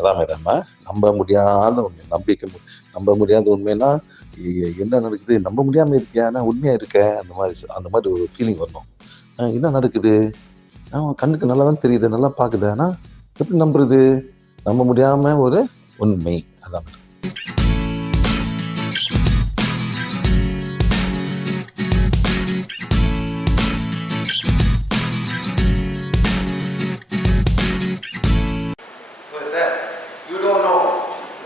அதான் மேடம். நம்ப முடியாத உண்மை. நம்ப முடியாத உண்மைன்னா, என்ன நடக்குது? நம்ப முடியாம இருக்கே, ஆனா உண்மையா இருக்கே. அந்த மாரி ஒரு ஃபீலிங் வரணும். என்ன நடக்குது? கண்ணுக்கு நல்லா தான் தெரியுது, நல்லா பாக்குது. ஆனா எப்படி நம்புறது? நம்ப முடியாம ஒரு உண்மை. அதான் madam. Sir, you don't know.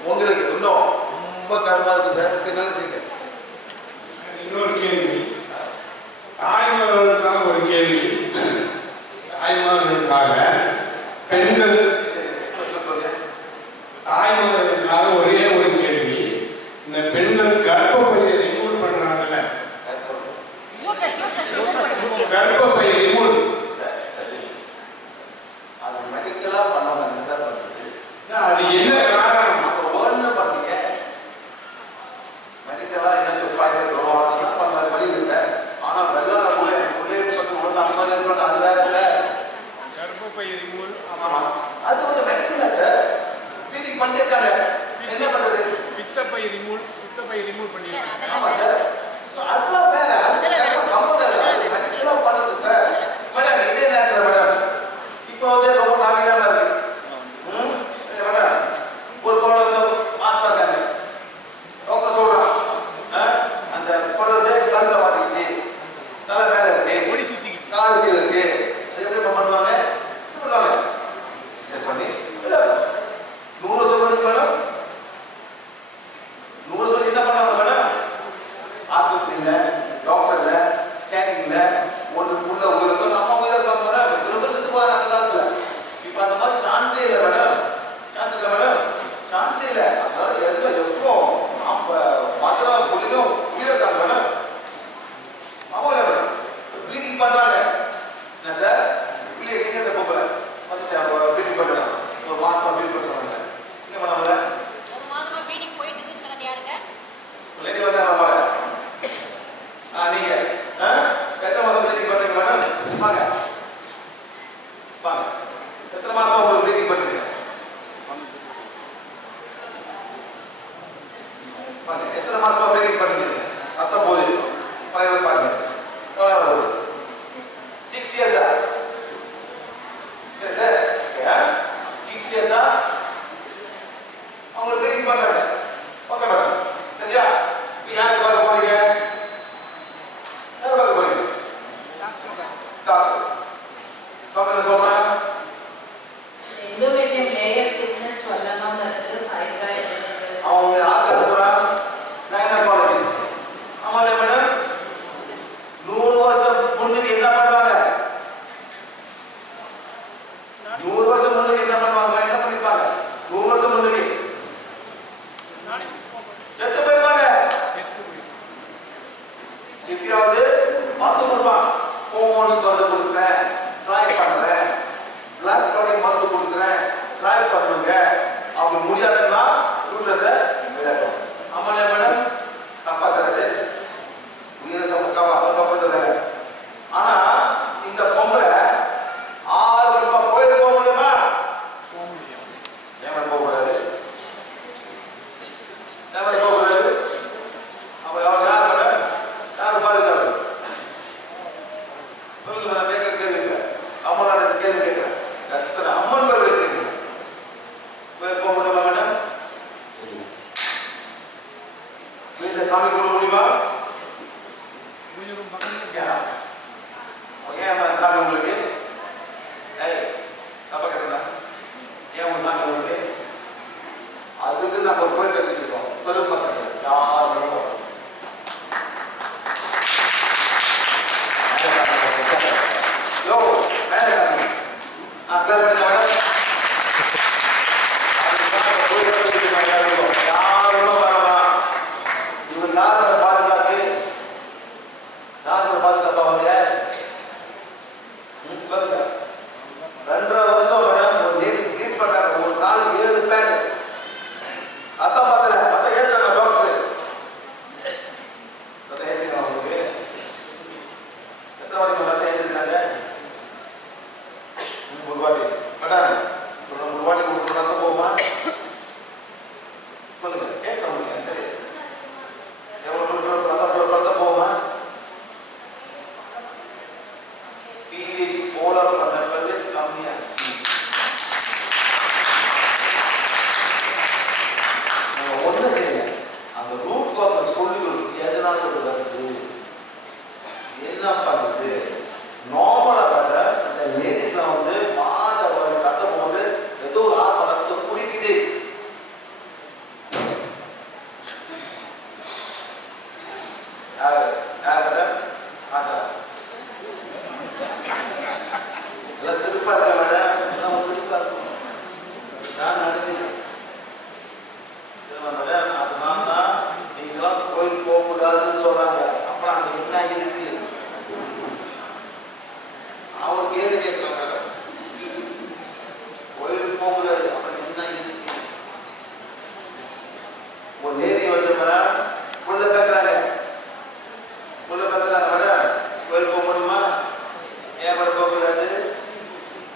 உங்களுக்கு இன்னும் ரொம்ப கருமா இருக்கு சார். என்ன செய்யுங்க? இன்னொரு கேள்வி, தாய்மார்களுக்கான ஒரு கேள்வி. தாய்மார்களுக்காக பெண்கள் தாய்மார்களுக்காக ஒரே ஒரு கேள்வி. இந்த பெண்கள் கர்ப்பப்பையை ரிமூவ் பண்றாங்கல்ல, கர்ப்பப்பை ரிமூவ் அது மெடிக்கலா பண்ணவங்க சார் பண்றது. அது என்ன காரணம்? ஒண்ணு பண்ணீங்க மெடிக்கலா என்ன அதெல்லாம் பண்ண வழியில சார். ஆனா வெள்ளாத உள்ளே பத்தி உழுந்த அந்த மாதிரி இருக்கிறது அது வேற சார். கர்ப்பப்பை ரிமூவ். ஆமா, அது கொஞ்சம் மெடிக்கலா சார். ஃபீடிங் பண்ணிருக்காங்க. என்ன பண்றது? பித்தப்பை ரிமூவ் பண்ணிருக்காங்க. ஆமா சார், அதெல்லாம் வேற. அது சம்பந்தம் இல்லை. அது மெடிக்கலா பண்ணுது சார். மேடம், இதே நேரத்தில் மேடம் இப்போ வந்து ரொம்ப சாமியாக இருக்கு. மேடம், ஒரு குழந்தை மாசமா இருக்காங்க. டாக்டர் சொல்றான், அந்த குழந்தை கழுத்தை வாங்கிச்சு, தலை மேல இருக்கு, கால் கீழே இருக்கு. அது எப்படி பண்ணுவாங்க? பண்ணுவாங்க சரி பண்ணி 100 சொல்லி மேடம், 100 சொல்லி என்ன பண்ணுவாங்க மேடம்? ஆஸ்பத்திரியில டாக்டர்ல ஸ்கேனிங்ல ஒன்று உள்ள உயிருக்கு நம்ம உயிரை இருப்பாங்க மேடம். திரும்ப செத்து போறாங்க அந்த காலத்துல. இப்ப அந்த மாதிரி சான்ஸே இல்லை மேடம். சான்ஸ் இல்லை மேடம், சான்ஸே இல்லை. அதனால எல்லாம் எப்போ நம்ம மதுரா குடிலும் உயிரை இருக்காங்க மேடம். ஆமா மேடம், ப்ளீடிங் பண்றாங்க. என்ன சார் ப்ளீடிங் எங்க இந்த பொம்பளை வந்துட்டு ப்ளீடிங் பண்றாங்க. ஒரு மாசமா ப்ளீட் பண்ண சொன்னாங்க. என்ன பண்ணாமல ஒரு மாதமா ப்ளீடிங் போயிட்டு இருக்கு சொன்னது யாருங்க? லேடி வந்தா நம்ம நீங்க எத்தனை மாதம் ப்ளீடிங் பண்றீங்க மேடம்? வாங்க வாங்க. எத்தனை மாசமா உங்களுக்கு ப்ளீடிங் பண்றீங்க? வாங்க. எத்தனை மாசமா ப்ளீடிங் பண்றீங்க? 19 பிரைவேட் பார்ட்னர். 6 இயர்ஸா? சரி சார், 6 இயர்ஸா அவங்க ப்ளீடிங் பண்றாங்க. ஓகே மேடம், சரியா? யாருக்கு பார்க்க போறீங்க? யாரை பார்க்க போறீங்க? டாக்டர். டாக்டர் என்ன சொல்றாங்க? எண்டோமெட்ரியம் லேயர் திக்னஸ் 12 mm இருக்கு. ஃபைப்ராய்டு இருக்கு. அவங்க யாருக்கு அனுப்புறாங்க? கைனகாலஜிஸ்ட். ஆமால மேடம், 100 வருஷம் முன்னுக்கு என்ன பண்ணுவாங்க? 100 வருஷம் முன்னுக்கு என்ன பண்ணுவாங்க? என்ன பண்ணிருப்பாங்க? 100 வருஷம் முன்னுக்கு செத்து போயிருப்பாங்க. எப்பயாவது மருந்து கொடுப்பாங்க. ஹோமோன்ஸ் மருந்து கொடுக்குறேன், ட்ரை பண்ணுறேன். பிளட் க்ளாட்டிங் மருந்து கொடுக்குறேன், ட்ரை பண்ணுங்க. அப்படி முடியாதுன்னா விடுறத விளையாடும். ஆமாம் மேடம், தப்பா சார் அது உயிரை தப்புறது. ஆனா இந்த பொம்பளை 6 வருஷமா கோயிலுக்கு போக முடியுமா?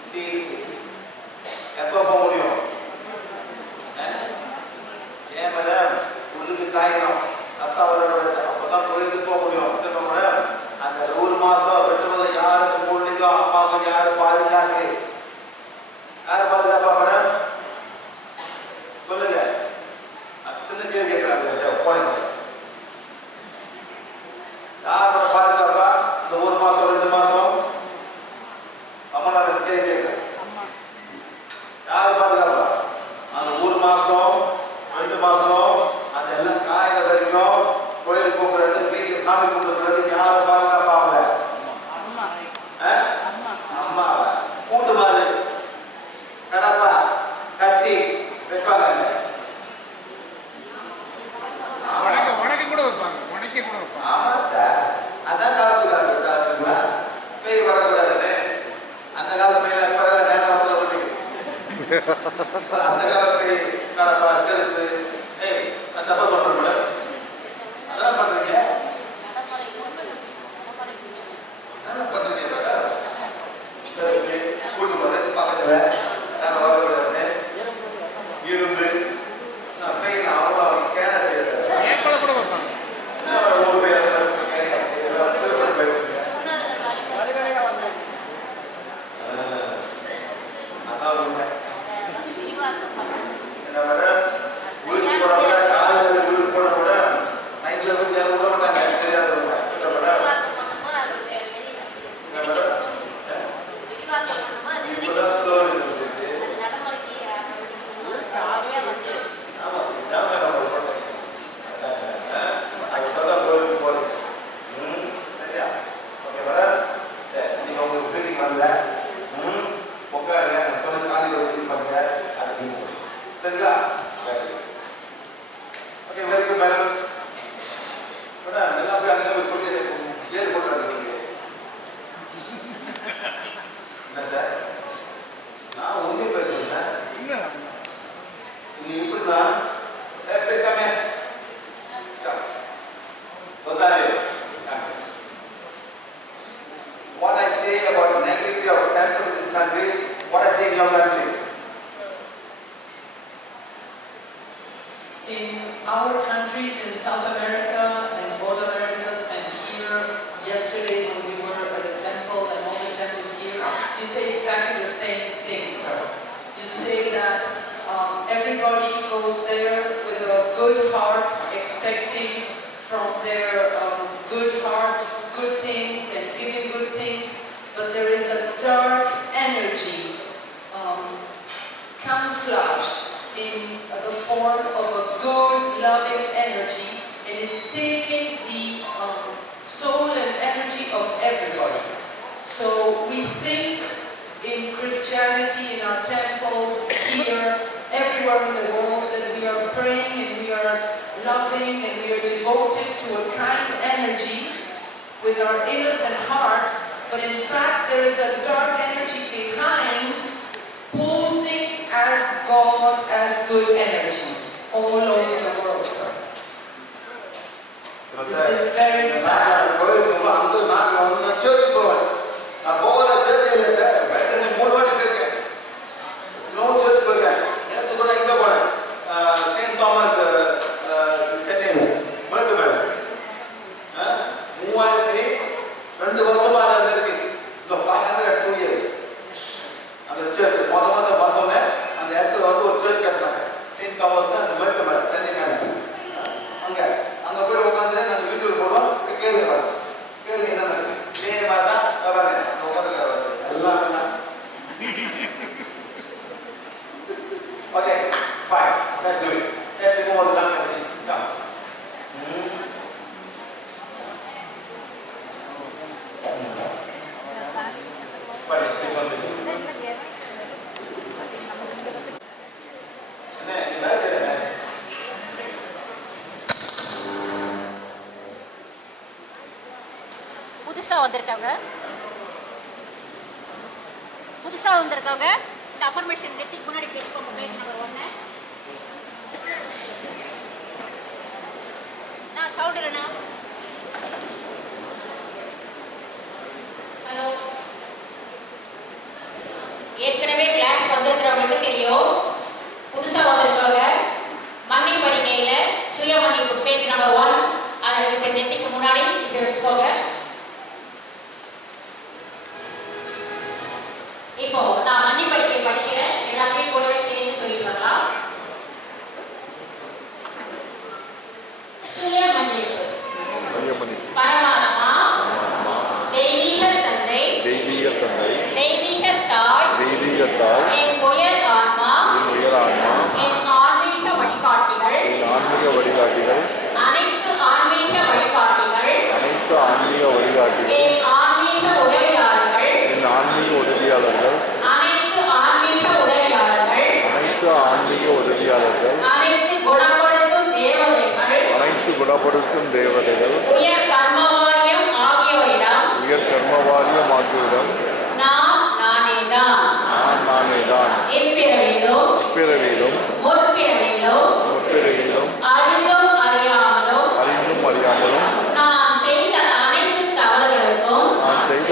சுத்தி இருக்கு. எப்ப போக முடியும்? ஏன் மேடம்? உள்ளுக்கு காயணும், ரத்தம் வரக்கூடாது, அப்பதான் கோயிலுக்கு போக முடியும். திரும்ப மேடம் அந்த 1 மாசம் 2 மாதம் யாரு குழந்தைக்கோ அம்மாவுக்கு யாரு பாதுகாப்பு? யாரு பாதுகாப்பா மேடம்? சொல்லுங்க. சின்ன கேள்வி கேட்கிறாங்க. போனீங்க யாரோட பாதுகாப்பா இந்த 1 மாசம் 2 மாசம்? அம்மா நான் கேள்வி கேட்கிறேன். யாரு பாதுகாப்பா? அந்த 1 மாசம் 2 மாசம் அதெல்லாம் காயிற வரைக்கும் கோயில் போக்குறது, வீட்டுல சாமி கும்பிடுறது யாரும் பாதுகாப்பா? அவங்க அம்மா கூட்டு மாறு கடப்பா கத்தி வைப்பாங்க. உனக்கு கூட வைப்பாங்க, உனக்கே கூட வைப்பாங்க. ஆமா சார், அதான் காலத்துக்காக சார். பேய் வரக்கூடாதுன்னு அந்த காலத்து மேல நேரம் அந்த காலத்து கடப்பா செருப்பு தப்பா சொல்றேன் மேடம். அதான் பண்றீங்க, அதான் பண்றீங்க மேடம். செருப்பு கூட்டு போறது பக்கத்துல நேரம் வரக்கூடாதுன்னு இருந்து பேய் அவ்வளோ கேன என் கூட கூட வைப்பாங்க. ஒரு பேர் அதான் உண்மை. என்ன மேடம்? ஊருக்கு போறவங்க காலையில் ஊருக்கு போனவங்க நைட்ல போய் யாரும் விட மாட்டாங்க, தெரியாதவங்க. என்ன மேடம்? என்ன மேடம்? இப்பதான் தோணுது உங்களுக்கு. ஆமா, இதான் மேடம் ஒரு protection. அதுதான் கோயிலுக்கு போறது. சரியா? Okay madam? சரி, நீங்க உங்க வீட்டுக்கு வரல, உட்காருங்க, நான் சொன்ன காலையில் வந்து பண்ணுங்க, அது நீங்க சரிங்களா? Okay, very good madam. Madam எல்லாம் போய் அங்கே போய் சொல்லி ஏழு போட்டுறாங்க. என்ன சார்? நான் உண்மையை பேசுறேன் சார். நீ இப்படின்னா பேசாமே what I say about negativity of temple in this country, what I say in your country. In our countries, in South America and all Americas and here, yesterday when we were at a temple and all the temples here, you say exactly the same thing, sir. You say that everybody goes there with a good heart, expecting from their good heart good things and giving good things, but there is a dark energy camouflaged in the form of a good, loving energy, and is taking the soul and energy of everybody. So we think in Christianity, in our temples, here, everywhere in the world, that we are praying and we are loving and we are devoted to a kind energy with our innocent hearts, but in fact there is a dark energy behind, posing as God, as good energy, all over the world, sir. This is very sad. சர்ச்சுக்கு போவேன். நான் போகிற search இல்லை sir, வேறு 3 வாட்டி போயிருக்கேன். இன்னொரு search போயிருக்கேன். நேற்று கூட எங்கே போனேன்? செயின்ட் தாமஸ் சென்னையில் மேற்கு மேடம் 3002 வருஷமா அது இருக்கு. இன்னும் 502 years அந்த சர்ச் மொதல் வந்தோடனே அந்த இடத்துல வந்து ஒரு சர்ச் கட்டினாங்க. செயின்ட் தாமஸ் தான் அந்த மேற்கு மேடம் சென்னை மேடம். அங்கே போய் உட்காந்து நாங்கள் யூடியூப் போடுவோம், கேள்வி கேள்வி என்ன இருக்கு இதே மாதிரி தான் பாருங்க உட்காந்துருக்காரு எல்லாம். Okay fine, let's do it. Let's move on டான் கம். புதுசா வந்திருக்கவங்க இந்த அஃபர்மேஷன் நெத்திக்கு முன்னாடி பேசிக்கோங்க. Page number 1. நான் சவுண்ட் இல்லைண்ணா. Hello. ஏற்கனவே கிளாஸ் வந்திருக்கிறவங்களுக்கு தெரியும். புதுசா வந்திருக்கிறவங்க மன்னிப்பு அறிக்கையில சுய மன்னிப்பு பேஜ் நம்பர் 1 அதை இப்ப நெத்திக்கு முன்னாடி இப்படி வச்சுக்கோங்க. இப்போ நான் மன்னிப்பு அறிக்கை படிக்கிறேன், எல்லாருமே கூடவே சேர்ந்து சொல்லிட்டு வரலாம். சுய மன்னிப்பு. பரமாத்மா, தெய்வீக தந்தை, தெய்வீக தாய், என் உயர் ஆன்மா, என் ஆன்மீக வழிகாட்டிகள், அனைத்து ஆன்மீக வழிகாட்டிகள், என் ஆன்மீக உதவியாளர்கள், அனைத்து ஆன்மீக உதவியாளர்கள், அனைத்து குணப்படுத்தும் தேவதைகள், உயர் கர்மவாரியம் ஆகியோரிடம் நான் நானேதான் இப்பிறவியிலும் முற்பிறவியிலும் அறிந்தும் அறியாமலும் நான் செய்த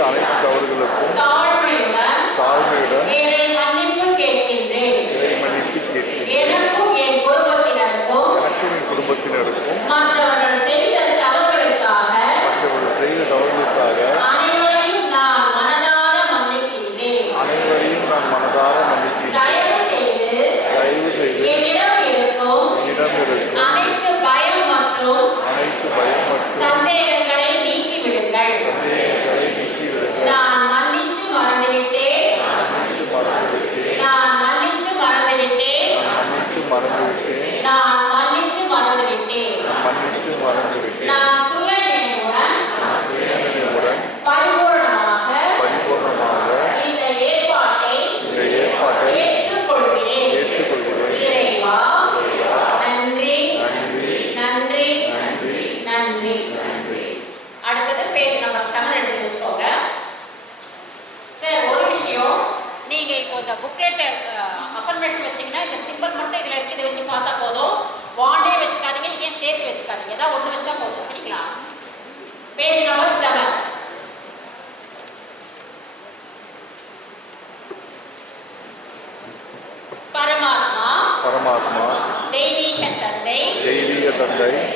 அனைத்து தவறுகளுக்கும் தாழ்மையுடன் இறை மன்னிப்பு கேட்கின்றேன். எனக்கும் என் குடும்பத்தினருக்கும் மற்றவர்கள் செய்த தவறுகளுக்காக அனைவரையும் நான் மனதார மன்னிக்கின்றேன். தயவு செய்து என்னிடம் இருக்கும் அனைத்து பயம் மற்றும் சந்தேகங்களை நீக்கிவிடுங்கள். நான் மன்னித்து மறந்துவிட்டேன். நான் சுய நினைவுடன் பரிபூர்ணமாக இந்த ஏற்பாட்டை ஏற்றுக்கொள்கிறேன். இறைவா, நன்றி. அடுத்தது பேஜ் நம்பர் 7 எடுத்து வச்சுக்கோங்க. சார், ஒரு விஷயம், நீங்க இப்போ இந்த புக்லெட் அஃபர்மேஷன் வச்சீங்கன்னா இந்த சிம்பிள் மட்டும் இதுல இருக்கு, இதை வச்சு பார்த்தா போதும். வாண்டே வச்சுக்காதீங்க, நீங்க சேர்த்து வச்சுக்காதீங்க, ஏதாவது ஒன்று வச்சா போதும். சரிங்களா? Page number 7. பரமாத்மா, தெய்வீக தந்தை,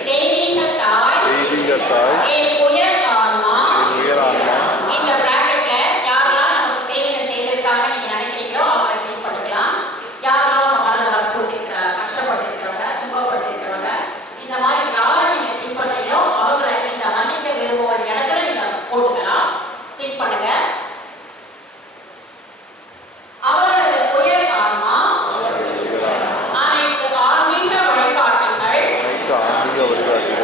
தெய்வீக தாய், என் உயர் ஆன்மா. இந்த பிராக்கெட்ல யாரெல்லாம் நமக்கு சேவையை செய்திருக்காங்க நீங்க நினைக்கிறீங்களோ அவங்களை திங்க் பண்ணிக்கலாம். யாரெல்லாம் உங்க மனதில் கஷ்டப்பட்டிருக்கிறவங்க, துன்பப்பட்டிருக்கிறவங்க, இந்த மாதிரி யாரை நீங்க திங்க் பண்றீங்களோ அவங்களை இந்த மன்னிக்க விரும்புவோம் இடத்துல நீங்க போட்டுக்கலாம். திங்க் பண்ணுங்க. அவர்களது உயர் ஆன்மா, அனைத்து ஆன்மீக வழிகாட்டிகள்,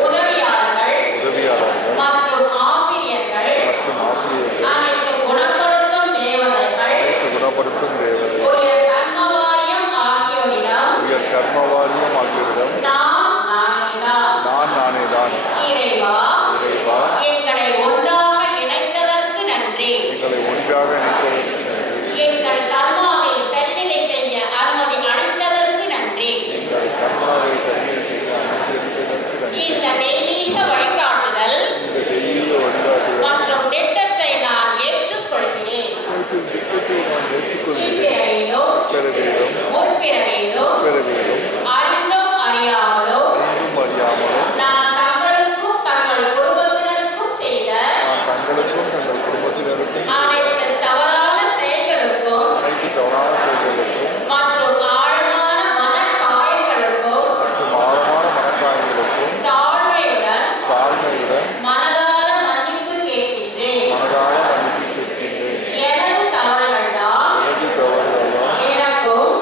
உதவியாளர்கள் மற்றும் ஆசிரியர்கள், அனைத்து குணப்படுத்தும் தேவதைகள், உயர் கர்மவாரியம் ஆகியோரிடம் நான் நானேதான். இறைவா, எங்களை ஒன்றாக இணைத்ததற்கு நன்றி. எங்கள் கர்மாவை சரிநிலை செய்ய அனுமதி அளித்ததற்கு நன்றி. இந்த தெய்வீக வழிகாட்டுதல் மற்றும் திட்டத்தை நான் ஏற்றுக்கொள்கிறேன். இப்பிறவியிலும் முற்பிறவியிலும் அறிந்தோ அறியாமலோ நான் தங்களுக்கும் தங்கள் குடும்பத்தினருக்கும் செய்த அனைத்து தவறான செயல்களுக்கும் மற்றும் ஆழமான மனக்காயங்களுக்கும் தாழ்மையுடன் மனதார மன்னிப்பு கேட்கின்றேன். எனது தவறுகள் தான் எனக்கும்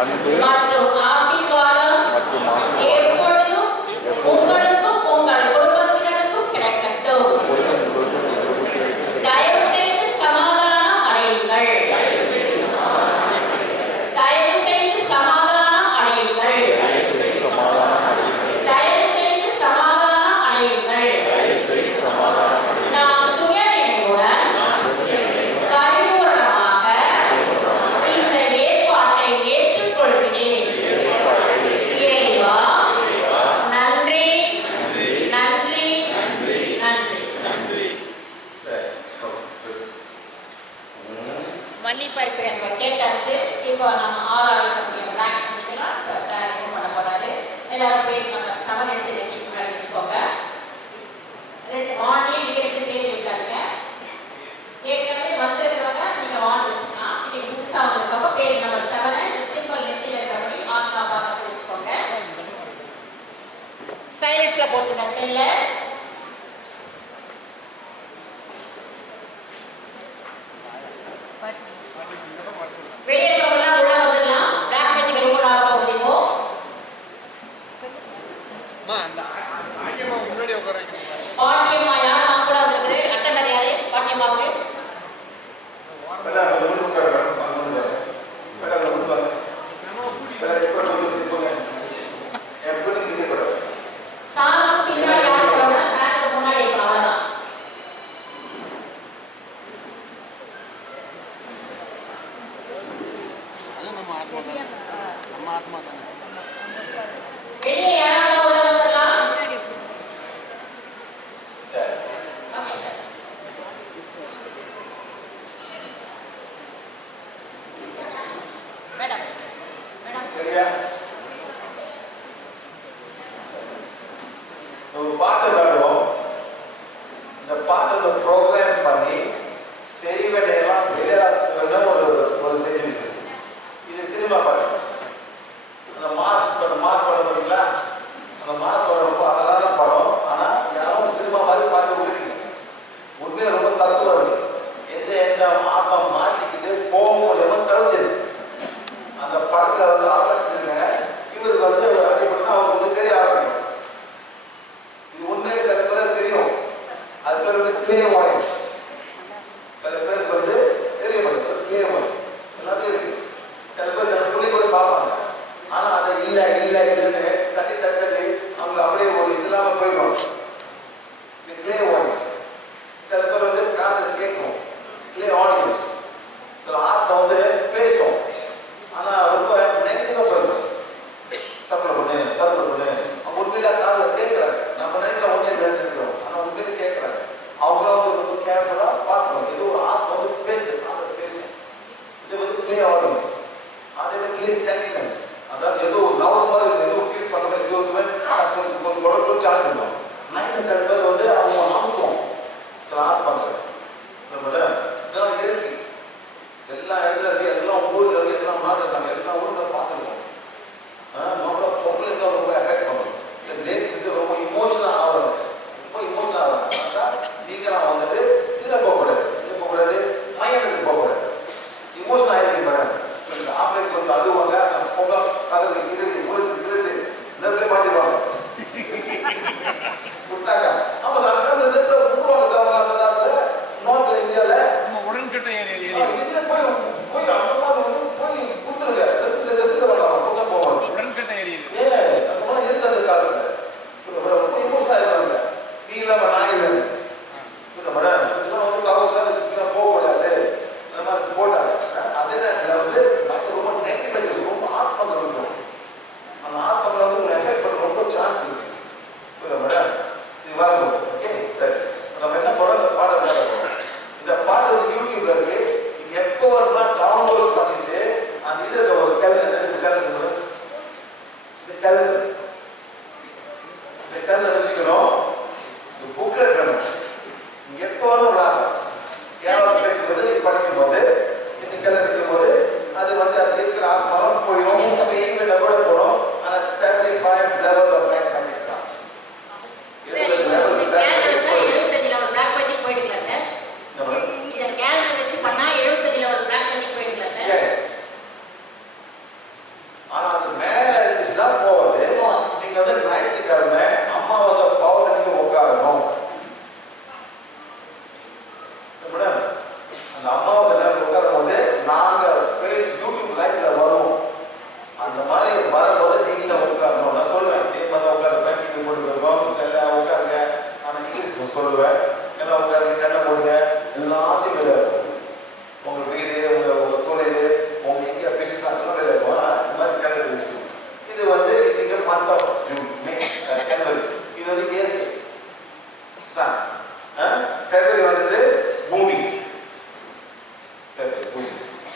அன்பு மற்றும் ஆசீர்வாதம் மற்றும் ஆசீர்வாதம் எப்பொழுதும் உங்களுக்கும் உங்கள் குடும்பத்தினருக்கும் கிடைக்கட்டும். தயவு செய்து சமாதானம் அடையுங்கள். தயவு செய்து சமாதானம் அடையுங்கள். தயவு செய்து சமாதானம் அடையுங்கள். நான் சுயநினைவுடன் பரிபூரணமாக இந்த ஏற்பாட்டை ஏற்றுக்கொள்கிறேன். இறைவா, நன்றி நன்றி நன்றி. மன்னிப்பறிப்பு என்பதை கேட்டாச்சு. இப்போ நம்ம ஆறாவது பிளாக் பண்ணிக்கலாம். சார் என்ன பண்ண போறாரு? எல்லாரும் பேஜ் நம்பர் 7 எடுத்து நெத்திக்கு முன்னாடி வச்சுக்கோங்க. ரெண்டு ஆன்லைன் நீங்க ரெண்டு சேர்த்து இருக்காங்க. ஏற்கனவே வந்திருக்கிறவங்க நீங்க ஆன் வச்சுக்கலாம். இன்னைக்கு புதுசா வந்திருக்கவங்க பேஜ் நம்பர் 7 சிம்பிள் நெத்தியில் இருக்கிறபடி ஆத்மா பார்த்து வச்சுக்கோங்க. சைலன்ஸ்ல போட்டுங்க செல்ல. வெளியே இருக்கவங்கலாம் உள்ள வந்துடலாம். பிளாக் மேஜிக் ரொம்ப நாள் போகுதுமோ? பாண்டியம்மா யார் நம்ம கூட வந்திருக்குது? அட்டண்டர் யாரு? பாண்டியம்மாவுக்கு சாதம் பின்னாடி யார் இருக்கணும்னா சாருக்கு முன்னாடி இருக்கணும். அவ்வளவுதான். வெளியே யாராவது உள்ள வந்துடலாம். Okay sir. மேடம் ஒரு பாட்டு பாடுவோம். இந்த பாட்டை ப்ரோக்ராம் பண்ணி செய்வனையெல்லாம் வெளியாடுறது ஒரு செய்தி இருக்கு. இது சினிமா பாட்டு. அந்த மாஸ் பண்ண போறீங்களா?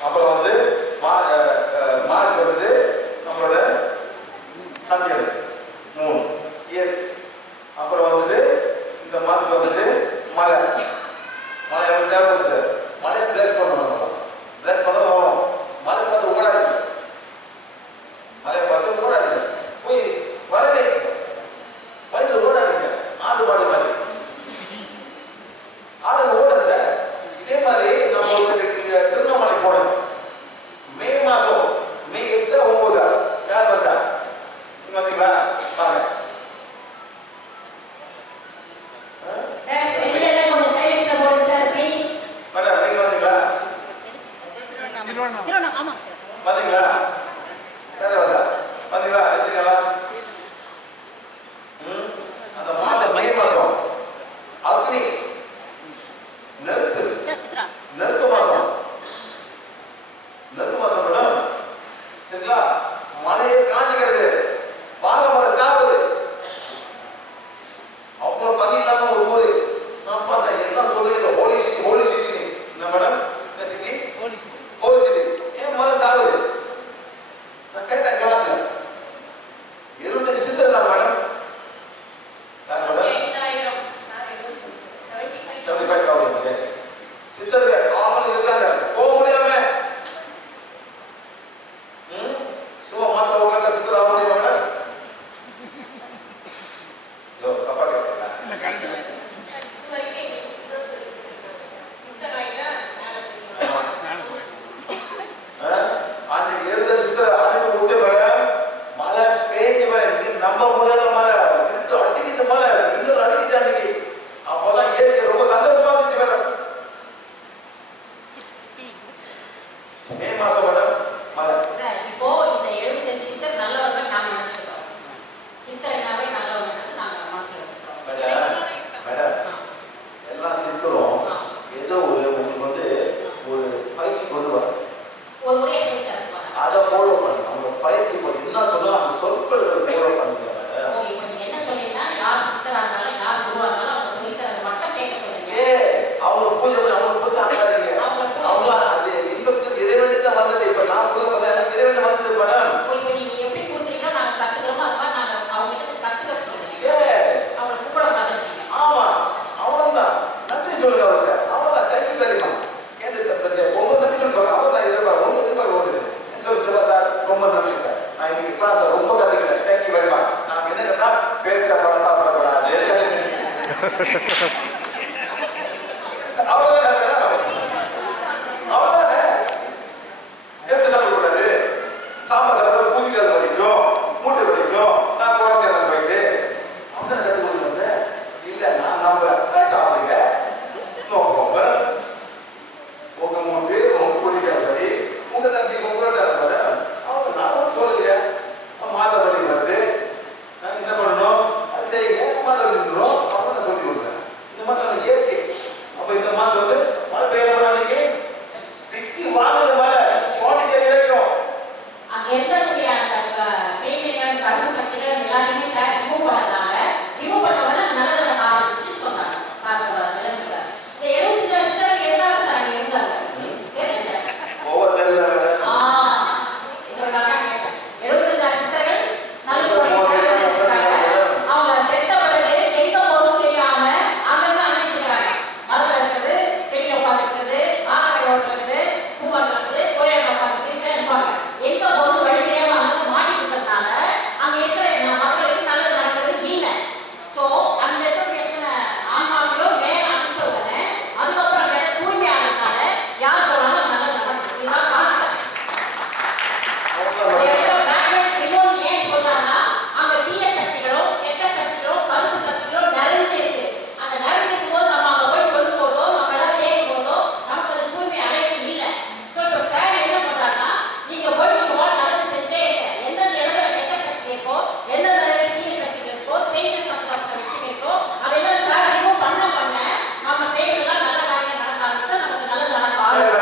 அப்புறம் வந்து மார்ச் வந்து நம்மளோட சந்தியன் 3 இயர். அப்புறம் வந்து இந்த மந்த் வந்து மழை எவ்வளோ தேவைப்படுது சார்? மழையை பிளேஸ் பண்ணணும். பிளேஸ் பண்ண வரும். மழை பார்த்து ஓடாது. மழையை பார்த்து ஓடாது. போய் வரவே வயிற்று ஓடாதுங்க. ஆடு மாடு மாதிரி ஆடு ஓடுது சார். இதே மாதிரி நம்ம வந்து இங்கே திருவண்ணாமலை போனோம். மே மாதம் மே 8 9 யார் வந்தா? நீங்க வந்தீங்களா? பாருங்க. சார் செல்லுல கொஞ்சம் சைலன்ஸ்ல போடுங்க சார் ப்ளீஸ். மேடம் நீங்க வந்தீங்களா? திருவண்ணாமலை ஆமாங்க சார். வந்தீங்களா? யார் வந்தா? வந்தீங்களா? வந்தீங்களா? அந்த மாதம் மே மாதம் அக்னி நெருப்பு சித்ரா நெருப்பு மாதம் மேடம். சரிங்களா? மழையே காஞ்சிக்கிறது. வாழை மரம் சாகுது. அவ்வளோ தண்ணி இல்லாம ஒரு ஊரு. நான் பார்த்தேன் என்ன சொல்றீங்க? ஹோலி சிட்டி என்ன மேடம்? என்ன சிட்டி? ஹோலி சிட்டி. ஏன் மரம் சாகுது? நான் கேட்டேன் கிளாஸ்ல. 75 சித்தர் தான் மேடம். யார் மேடம்? 75,000. yes. சித்தர்கள் ஆளுங்க இருக்காங்க. போக முடியாம சும்மா மாத்த உட்கார்ந்தா சித்தர் ஆக முடியுமா மேடம்? தப்பா கேட்டீங்களா? அன்னைக்கு எழுத சித்தர் அனுப்பி விட்டு மேடம் மழை பேஞ்சு நம்ப முடியாத மழை இன்னும் அடிக்குது. மழை இன்னும் அடிக்குது அன்னைக்கு. அப்போதான் இயற்கை ரொம்ப சந்தோஷமா இருந்துச்சு மேடம். மே மாசம் மேடம் மழை. சார் இப்போ இந்த 75 சித்தர் நல்லவர்கள் நாங்க நினைச்சிட்டோம். சித்தர்னாவே நல்லவர்கள் நாங்க மனசுல வச்சுட்டோம். மேடம் எல்லாம் சித்தரும் ஏதோ உங்களுக்கு வந்து ஒரு பயிற்சி கொண்டு வர ஒரு முறையை சொல்லி தருவாங்க. அதை ஃபாலோ பண்ணணும். அவங்க பயிற்சி பண்ணி என்ன சொன்னா அந்த சொற்களை ஃபாலோ பண்ணிக்கலாம். இப்போ நீங்க என்ன சொன்னீங்கன்னா யார் சித்தரா இருந்தாலும் யார் குருவா இருந்தாலும் அவங்க சொல்லி தரது மட்டும் கேட்க சொல்லுங்க. அவங்க பூஜை பண்ணி அவங்க பூஜை ஆகாதீங்க. அவங்க அது இன்ஃபெக்ஷன் இறைவனுக்கு தான் வந்தது. இப்ப நான் சொல்ல எனக்கு இறைவன் வந்தது மேடம். இப்போ நீங்க எப்படி கொடுத்தீங்களோ நாங்க கத்துக்கிறோமோ அது மாதிரி நாங்க அவங்க கிட்ட கத்துக்க சொல்லுங்க. அவங்களை கூப்பிட மாட்டேங்கிறீங்க. ஆமா அவ்வளவுதான். நன்றி சொல்லுங்க அவருக்கு. அவ்வளவுதான். Thank you very much. கேட்டு ரொம்ப நன்றி சொல்லுங்க. அவ்வளவுதான். எதிர்பார்க்க சொல்லு சிவா சார் ரொம்ப நன்றி சார். நான் இன்னைக்கு கிளாஸ்ல ரொம்ப கத்துக்கிட்டேன். Thank you very much. நான் என்ன கேட்டா பேரிச்சா பழம் சாப்பிடக்கூடாது. அவ்வளவுதானே. எடுத்து சாப்பிடக்கூடாது. சாம்பார் சாப்பிட பூஜைகள் வரைக்கும் மூட்டை வரைக்கும் நான் குறைச்சேன் போயிட்டு அவங்க கற்றுக் கொடுங்க சார். இல்லை நான் நம்புறேன். சாப்பிடுங்க. உங்க மூட்டு உங்க குடிக்கிற வழி உங்க தம்பி உங்களோட அவங்க நான் சொல்லலையா மாத வழி வருது. என்ன பண்ணணும்? அது செய்யுங்க. மாத வழி நின்றோம். அவங்க நான் சொல்லி கொடுக்குறேன். இந்த மாதிரி இயற்கை. அப்ப இந்த மாதம் வந்து மழை பெய்யணும். அன்னைக்கு பிச்சு வாங்குது மழை குவாலிட்டி வரைக்கும் அங்க இருக்கக்கூடிய அந்த செய்திகள் கர்ம சக்திகள் எல்லாத்தையுமே சார் ரிமூவ் பண்ணதால ரிமூவ் பண்ணவங்க நல்லதை நடக்க ஆரம்பிச்சுன்னு சொன்னாங்க. சார் சொல்றாங்க என்ன சொல்றாங்க? இந்த 75 வருஷத்துல எதுக்காக சார் அங்க இருந்தாங்க? தெரியல சார். ஒவ்வொரு தெருவில் இதற்காக கேட்டேன். 75 வருஷத்துல நல்லது பண்ணிருக்காங்க. அவங்க செத்த பிறகு எங்க போகணும்னு தெரியாம அங்கங்க அனுப்பிக்கிறாங்க. மரத்துல இருக்கிறது, செடியில உட்காந்துருக்கிறது, ஆக்கடை இருக்கிறது, பூமரத்துல இருக்குது, கோயில உட்காந்துருக்கு இப்படி இருப்பாங்க. எங்க போகணும் வழி தெரியாம அங்க மாட்டிட்டு இருக்கிறதுனால அங்க இருக்கிற மக்களுக்கு நல்லது நடக்கிறது இல்லை. ஸோ அந்த இடத்துல எத்தனை ஆன்மாவையோ மேல அனுப்பிச்ச உடனே அதுக்கப்புறம் வேற தூய்மை ஆனதுனால யார் போனாலும் நல்லது நடக்குது. இதுதான் கான்செப்ட். ஏன் சொல்றாங்கன்னா அங்க தீய சக்திகளோ கெட்ட சக்திகளோ கருப்பு சக்திகளோ நிறைஞ்சு இருக்கு. அந்த நிறைஞ்சிருக்கும் போது நம்ம அங்க போய் சொல்லும் போதோ நம்ம ஏதாவது கேட்கும் போதோ நமக்கு அது தூய்மை அடையது இல்லை. ஸோ இப்போ சார் என்ன பண்றாங்கன்னா நீங்க போய் நீங்க நல்லது செஞ்சே இல்லை. எந்தெந்த இடத்துல கெட்ட சக்தி இருக்கோ எந்தெந்த தீய சக்திகள் இருக்கோ செய்ய சம்பந்தப்பட்ட விஷயம் இருக்கோ அதெல்லாம் சார் ரிமூவ் பண்ண நம்ம செய்யறதுலாம் நல்ல காரியம் நடக்க ஆரம்பித்து நமக்கு நல்லது நடக்க ஆரம்பிக்கும்.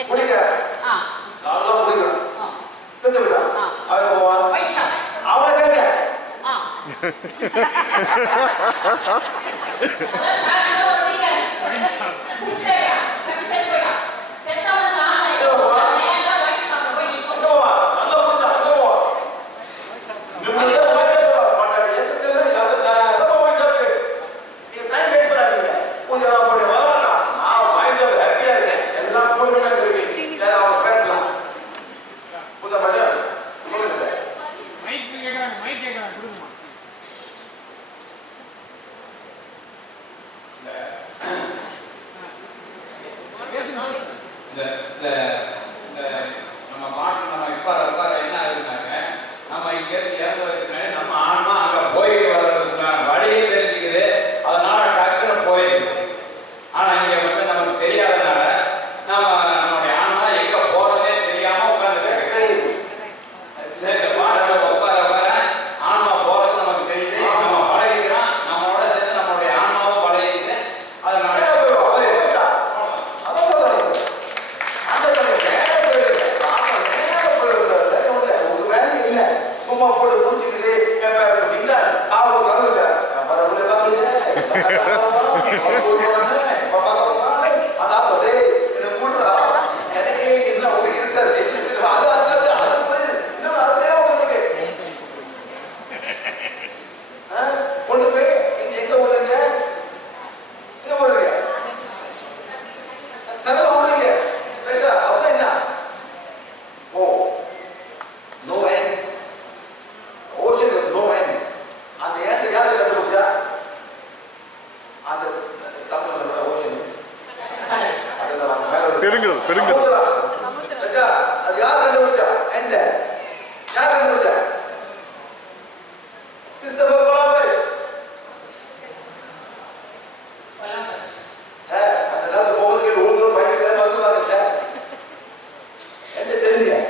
Yes sir. நல்லா முடிக்கணும். ஆ செத்து விட்டான். அவன் போவான். White shot. அவனை கேட்க அதான் சார் ஒரு வீக்கெண்ட். புடிச்சேயா? கட்டி செத்து போயிட்டான். செத்தவன நான் இந்த இந்த இந்த நம்ம மாட்டு நம்ம இப்போ என்ன ஆகுதுனாக்க நம்ம இங்கே இறங்குறதுக்கு முன்னாடி நம்ம ஆன்மா அங்கே போயிட்டு வர்றதுக்கான வழியை தெரிஞ்சுக்குது. அதனால டக்குன்னு போயிடுது. ஆனால் இங்கே வந்து நமக்கு தெரியாதனால நம்மளுடைய ஆன்மா எங்கே போகிறதே தெரியாமல் உட்காந்துட்டு உட்கார ஆன்மா போகிறது நமக்கு தெரியுது. நம்ம பழகிக்கிறோம். நம்மளோட சேர்ந்து நம்மளுடைய ஆன்மாவும் பழகிக்குது. அதனால சும்மா போட்டு குடிச்சுக்கிட்டு சாப்பிட கடவுள் பரவாயில்ல அதாவது என்ன கூடுறா எனக்கே என்ன உங்களுக்கு இருக்காது அது அது அது புரியுது இன்னும் அது தேவை உங்களுக்கு கொண்டு போய் எங்க ஓடுறீங்க எங்க ஓடுறீங்க கடலை ஓடுறீங்க அப்புறம் என்ன oh no end ocean no end அந்த ஏன் யாரு கண்டுபிடிச்சா அந்த தமிழ்ல ஓஷன் பெருங்கிறது அது யார் கண்டுபிடிச்சா எந்த யார் கண்டுபிடிச்சா கிறிஸ்டோபர் கொலம்பஸ் சார் அந்த நேரத்தில் போகிறதுக்கு ஒழுங்கு பயந்து வந்துருவாங்க சார் என்ன தெரியலையா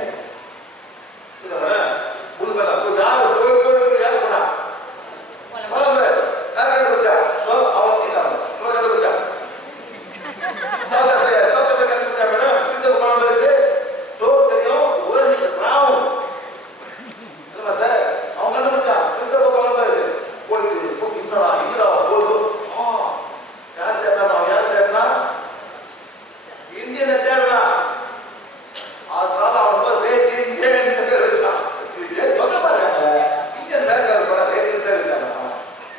இந்தியனை தேடலாம். அதனால அவன் பேர் வச்சான். சொல்ல பாருங்க இந்தியன் வேலைக்காரர் பேர் வச்சாங்க.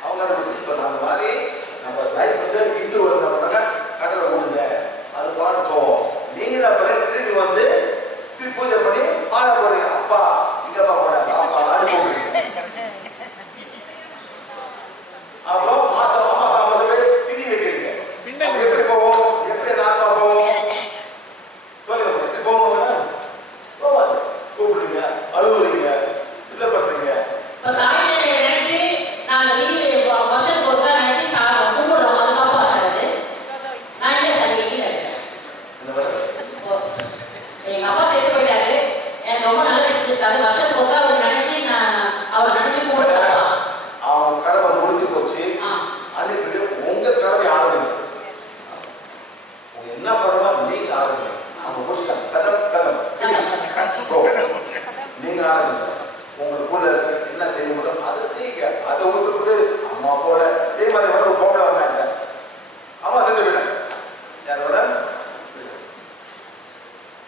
அவங்க சொன்ன அந்த மாதிரி நம்ம லைஃப் வந்து இந்து வந்தாங்க கடலை விடுங்க அது பாடுப்போம். நீங்க தான் திரும்பி வந்து திருப்பி பூஜை பண்ணி பாட போறீங்க. அப்பா இங்கப்பா போறாங்க அப்பா ஆடு போகிறீங்க. அப்புறம் மாசம் திதி வைக்கிறீங்க. எப்படி போவோம்? எப்படி அந்த ஆத்மா போவோம்? சொல்லுங்க எப்படி போவோம்? போவாது. கூப்பிடுங்க, அழுவுறீங்க, இல்லை பண்றீங்க. நினைச்சு நாங்க வருஷத்துக்கு ஒருக்கா நினைச்சு கும்பிடுறோம். அது தப்பா சார்? அது நான் இல்லை சார். எங்க அப்பா சேர்த்து போயிட்டாரு. எனக்கு ரொம்ப நல்லது செஞ்சிருக்காரு. வருஷத்துக்கு ஒருக்கா அவர் நினைச்சு நான் அவர் நினைச்சு கும்பிடுறோம். அவன் கடமை முடிஞ்சு போச்சு. அதுக்கு உங்க கடமை ஆரம்பிங்க. என்ன பண்ணுவா நீங்க ஆரம்பிங்க. அவங்க முடிச்சுட்டாங்க. கதம் நீங்க ஆரம்பிங்க. உங்களுக்குள்ள என்ன செய்ய முடியும் அதை செய்யுங்க. அதை விட்டு அம்மா போல இதே மாதிரி ஒரு போக வந்தாங்க. அம்மா செஞ்சு விட்டாங்க. யாரோட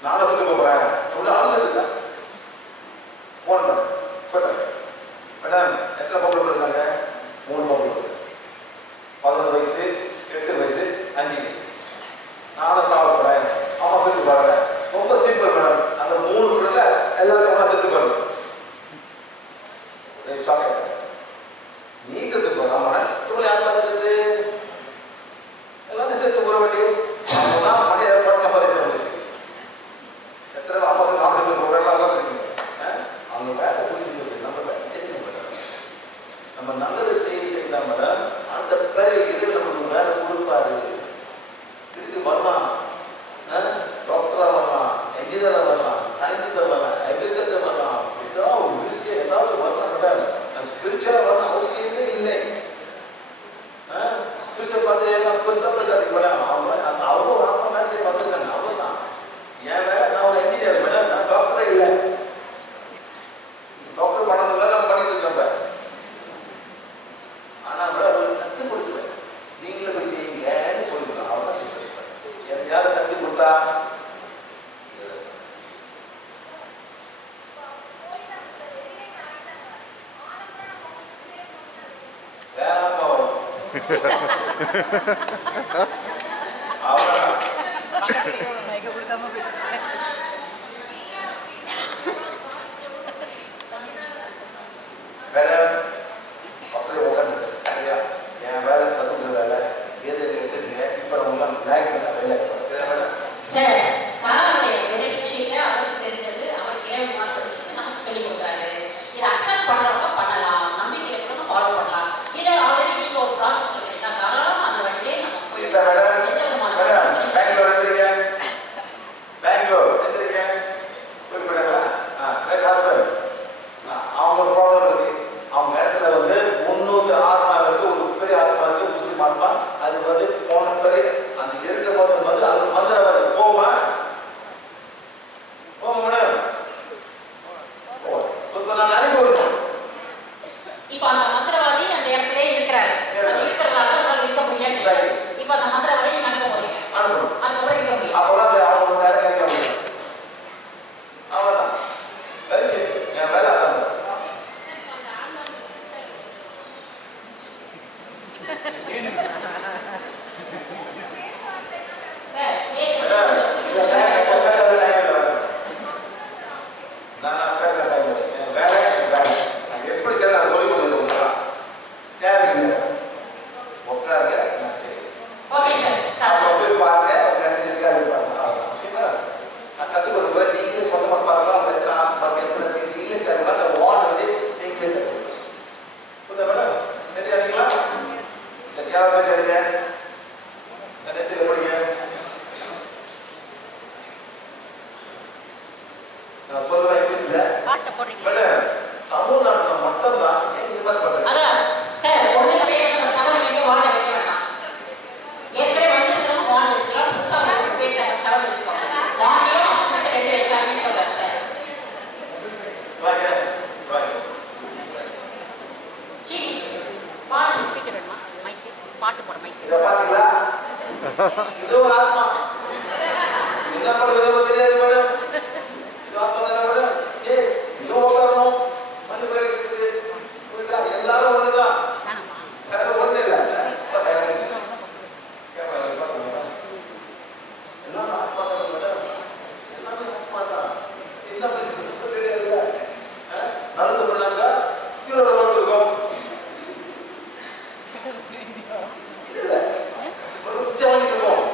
நானும் செஞ்சு போறேன் அழுதுட்டு போன் பண்ண மேடம் எத்தனை பொருள் இருக்காங்க? 3 பொருள். 11 வயசு, 8 வயசு, 5 வயசு. நானும் சாப்பிட்றேன். அம்மா செத்து போறேன். ரொம்ப சிம்பிள் மேடம். அந்த 3 பொருள்ல எல்லாத்தையும் ஒன்றா செத்து போறேன். நீ செத்து போற அம்மா யார் பார்த்துருக்குது? எல்லாத்தையும் செத்து போற வேண்டிய பண்ணி ஏற்பாடு பதினஞ்சு எத்தனை அம்மா செத்து நான் செத்து போறேன் இருக்கீங்க. அவங்க வேலை புரிஞ்சு நம்ம வேலை செய்ய மாட்டோம். நம்ம நல்லது செய்ய மேடம் அந்த பிறகு நமக்கு வேலை கொடுப்பாரு. இதுக்கு வரலாம். டாக்டரா வரலாம், என்ஜினியரா வரலாம், சயின்டிஸ்டா வரலாம், அக்ரிகல்ச்சர் வரலாம். ஏதாவது ஒரு மிஸ்டேக் ஏதாவது வரலாம் மேடம். ஸ்பிரிச்சுவலா வரணும் அவசியமே இல்லை. ஸ்பிரிச்சுவல் பார்த்து எல்லாம் பெருசா அதிகம் மேடம். அவங்க ஒரு அப்பா மேலே செய்ய வந்துருக்காங்க. அவ்வளோதான். என் வேலை நான் ஒரு என்ஜினியர் மேடம். நான் டாக்டரே இல்லை. டாக்டர் பண்ணது வேலை நம்ம பண்ணிட்டு இருக்கோம். ஆனா மேடம் உங்களுக்கு கற்றுக் கொடுக்குறேன். நீங்களே போய் செய்யுங்கன்னு சொல்லிக்கலாம். அவ்வளோதான். எனக்கு யாரும் சக்தி கொடுத்தா வேணாமா வரும். அவ்வளோதான். வேலை அப்படியே உட்காந்து ஐயா என் வேலை கற்றுக்கிற வேலை எது எடுத்துக்கீங்க. இப்போ நம்ம லேக் பண்ண வேலை சார் பாட்டை போடுறீங்க. மேடம் தமிழ்நாட்டில் மட்டும்தான் ஏன் இந்த மாதிரி பண்ணுறேன்? அதான் சார், ஒன்றுக்கு பேர் நம்ம சவன் வைக்க வாழை வைக்க வேண்டாம். ஏற்கனவே வந்துருக்கிறவங்க வாழை வச்சுக்கலாம், புதுசாக ஒரு பேர் சவன் வச்சுக்கோங்க. வாழையும் அப்புறம் 2 வைக்காங்கன்னு சொல்கிறார் சார். வாங்க வாங்க. சரி, பாட்டு ஸ்பீக்கர் வேணுமா? மைக்கு, பாட்டு போட மைக்கு. இதை பார்த்தீங்களா? இது ஒரு ஆத்மா. என்ன பண்ணுறது தெரியாது மேடம். இது ஆத்மா தானே மேடம். ஏய் இது உட்காரணும். மண்ணு பேர் இருக்குது. புரியுதா? எல்லாரும் ஒண்ணுதான். வேணாமா? வேற ஒண்ணு இல்லை. எல்லாம் ஆத்மா தானே மேடம். எல்லாமே ஆத்மா தான். என்ன பண்ணுறது தெரியாதுல்ல. நல்லது பண்ணாங்க ஹீரோட ரோட் இருக்கும். இல்லை பிச்சை வாங்கிட்டுருக்கோம்.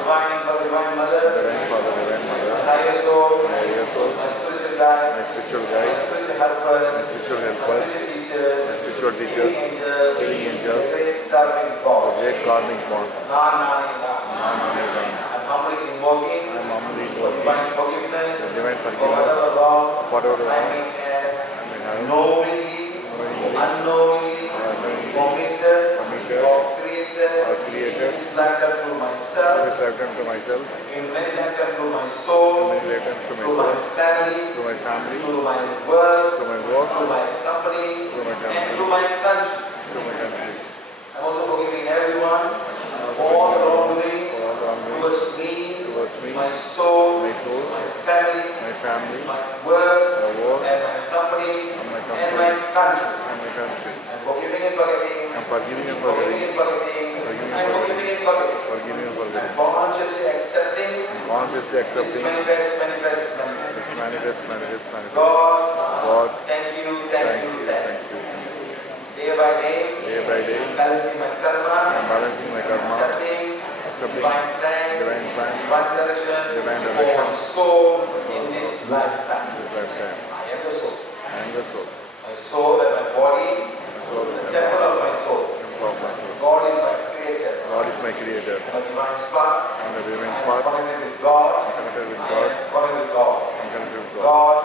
Divine Father, Divine Mother, my higher soul, my spiritual guide, my spiritual my guides, spiritual helpers, my spiritual my helpers, spiritual my teachers, spiritual teachers, healing healing angels, great karmic the bond. great karmic bond. I'm humbly invoking I am humbly for invoking divine forgiveness the divine for forgiveness whatever wrong of whatever I wrong may have I may have knowingly, unknowingly, committed, committed or created, or created, distracted through myself, this lifetime to myself, in many lifetimes through my soul, many lifetimes to through my myself, family, to my family, through my work, to my work, through my company, through my and company, through my country. to my country. I'm also forgiving everyone for all the wrongdoings For all wrongdoings towards me, towards me, my soul, my soul, my family, my family, my work, my work, and my company, and my and company, my country. and my country. I'm forgiving and forgetting. I'm forgiving and Forgiving forgetting, and forgetting. Forgiving I'm and forgiving and forgetting. forgiving and I'm forgetting, consciously accepting consciously this accepting manifest. this manifest. God, God, thank you. thank you. Day by day, Day by day, I'm balancing my I karma, am balancing my karma, accepting accepting divine plan, divine plan, divine direction, divine for direction my soul in this lifetime. this lifetime. I am the soul. I am the soul, My soul and my body, soul the and temple of my soul. temple of my soul. God is my creator. God is my creator, I'm a divine spark. and the divine I'm spark, connected with God. connected with I God, am connected with God. and connected with God. God